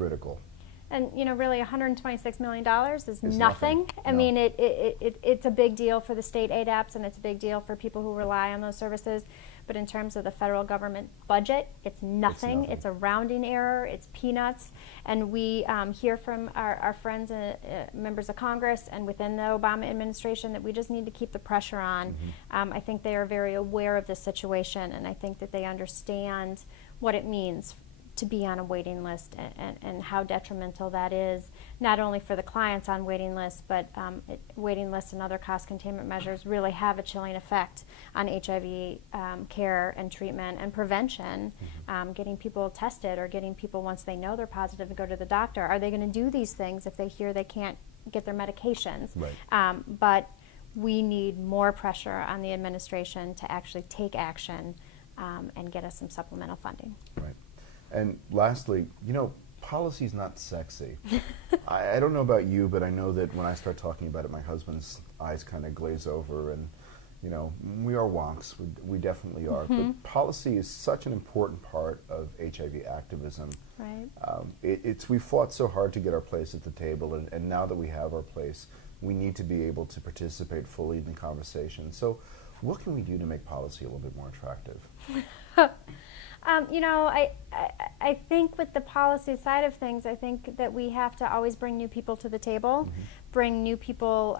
critical. And really, $126 million is It's nothing. I No. mean, it's a big deal for the state ADAPTs, and it's a big deal for people who rely on those services. But in terms of the federal government budget, it's nothing. It's a rounding error. It's peanuts. And we hear from our friends and members of Congress and within the Obama administration that we just need to keep the pressure on. I think they are very aware of this situation, and I think that they understand what it means to be on a waiting list and how detrimental that is, not only for the clients on waiting lists, but waiting lists and other cost containment measures really have a chilling effect on HIV care and treatment and prevention. Getting people tested, or getting people, once they know they're positive, to go to the doctor. Are they going to do these things if they hear they can't get their medications? Right. But we need more pressure on the administration to actually take action and get us some supplemental funding. Right. And lastly, policy's not sexy. I don't know about you, but I know that when I start talking about it, my husband's eyes kind of glaze over, and we are wonks. We definitely are. But policy is such an important part of HIV activism. Right. We fought so hard to get our place at the table, and now that we have our place, we need to be able to participate fully in the conversation. So what can we do to make policy a little bit more attractive? I think with the policy side of things, I think that we have to always bring new people to the table, bring new people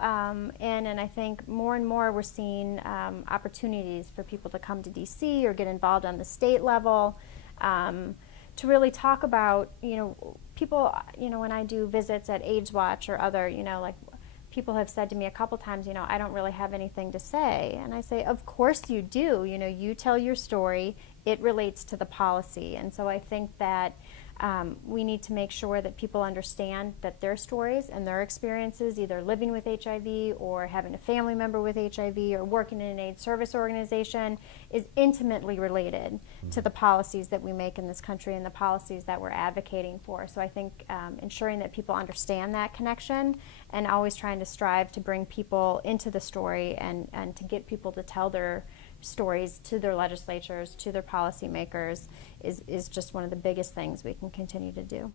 in, and I think more and more we're seeing opportunities for people to come to DC or get involved on the state level to really talk about, people, when I do visits at AIDS Watch or other, like, people have said to me a couple times, I don't really have anything to say. And I say, of course you do. You tell your story. It relates to the policy. And so I think that we need to make sure that people understand that their stories and their experiences, either living with HIV or having a family member with HIV or working in an AIDS service organization, is intimately related to the policies that we make in this country and the policies that we're advocating for. So I think ensuring that people understand that connection and always trying to strive to bring people into the story and to get people to tell their stories to their legislatures, to their policymakers, is just one of the biggest things we can continue to do.